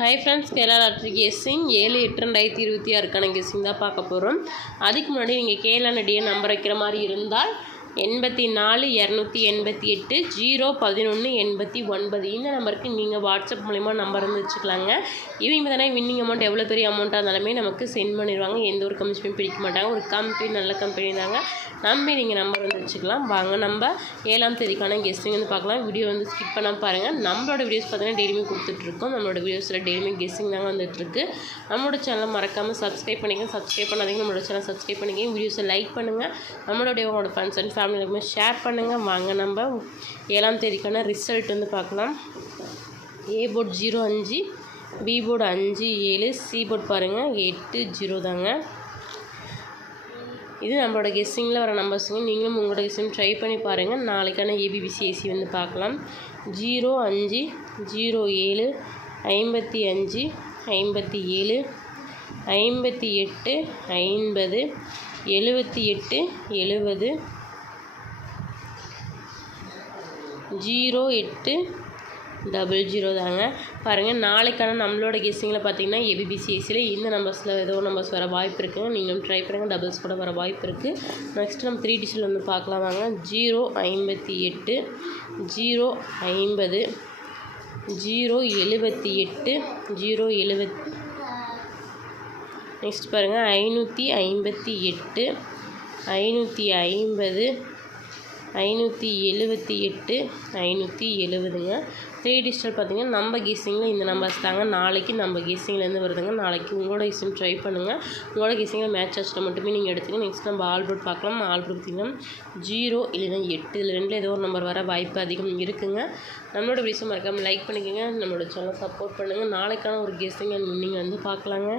Hi friends, Kerala lottery guessing 7/8/2026 guessing தான் பார்க்க போகிறோம். அதுக்கு முன்னாடி நீங்கள் கேரளா நடிகை நம்பர் வைக்கிற மாதிரி இருந்தால் 84 288 011 89 இந்த நம்பருக்கு நீங்கள் வாட்ஸ்அப் மூலிமா நம்பர் வந்து வச்சுக்கலாங்க. இவங்க தானே வின்னிங் அமௌண்ட் எவ்வளோ பெரிய அமௌண்ட்டாக இருந்தாலுமே நமக்கு சென்ட் பண்ணிடுவாங்க. எந்த ஒரு கமிஷனும் பிடிக்க மாட்டாங்க. ஒரு கம்பெனி நல்ல கம்பெனி தாங்க, நம்பி நீங்கள் நம்பர் வந்து வச்சுக்கலாம். வாங்க நம்ம 7ஆம் தேதிக்கான கெஸ்ஸிங் வந்து பார்க்கலாம். வீடியோ வந்து ஸ்கிப் பண்ணாமல் பாருங்கள். நம்மளோட வீடியோஸ் பார்த்தீங்கன்னா டெய்லியுமே கொடுத்துட்ருக்கோம். நம்மளோட வீடியோஸில் டெய்லியுமே கெஸ்ஸிங் தாங்க வந்துட்டுருக்கு. நம்மளோட சேனலை மறக்காமல் சப்ஸ்கிரைப் பண்ணிக்கங்க. சப்ஸ்கிரைப் பண்ணாதீங்க, நம்மளோட சேனல் சப்ஸ்கிரைப் பண்ணிக்கங்க. வீடியோஸை லைக் பண்ணுங்கள். நம்மளுடைய உங்களோட ஃப்ரெண்ட்ஸ் அண்ட் ஃபேமிலிக்குமே ஷேர் பண்ணுங்கள். வாங்க நம்ம 7ஆம் தேதிக்கான ரிசல்ட் வந்து பார்க்கலாம். A board 05, B board 5 7, C board பாருங்கள் 8 0 தாங்க. இது நம்மளோட கெஸ்ஸிங்கில் வர நம்பர்ஸுங்க. நீங்களும் உங்களோட கெஸ்ஸிங் ட்ரை பண்ணி பாருங்கள். நாளைக்கான ஏபிபிசிஎஸ்சி வந்து பார்க்கலாம். 05 07 55 57 58 50 78 70 08 00 தாங்க. பாருங்கள், நாளைக்கான நம்மளோட கெஸ்ஸிங்கில் பார்த்தீங்கன்னா ஏபிபிசிஎஸ்சியில் இந்த நம்பர்ஸில் ஏதோ நம்பர்ஸ் வர வாய்ப்பு இருக்குங்க. நீங்களும் ட்ரை பண்ணுங்கள். டபுள்ஸ் கூட வர வாய்ப்பு இருக்குது. நெக்ஸ்ட் நம்ம 3 டிஜிட்டில் வந்து பார்க்கலாம் வாங்க. 058 050 078 070. நெக்ஸ்ட் பாருங்கள் 558 550 578 570ங்க. 3 டிஜிட்டல் பார்த்தீங்கன்னா நம்ம கெஸ்ஸிங்கில் இந்த நம்பர்ஸ் தாங்க. நாளைக்கு நம்ம கெஸ்ஸிங்லேருந்து வருதுங்க. நாளைக்கு உங்களோட கெஸ்ஸிங் ட்ரை பண்ணுங்கள். உங்களோட கெஸ்ஸிங்கில் மேட்ச் ஆச்சுட்டு மட்டுமே நீங்கள் எடுத்துங்க. நெக்ஸ்ட் நம்ம ஆல்போர்ட் பார்க்கலாம். ஆல்போர்ட் பார்த்தீங்கன்னா 0 இல்லைன்னா 8 இதில் ரெண்டில் ஏதோ ஒரு நம்பர் வர வாய்ப்பு அதிகம் இருக்குங்க. நம்மளோட வீடியோஸை மறக்காமல் லைக் பண்ணிக்கோங்க. நம்மளோட சேனலை சப்போர்ட் பண்ணுங்கள். நாளைக்கான ஒரு கெஸ்ஸிங் அண்ட் வின்னிங் வந்து பார்க்கலாங்க.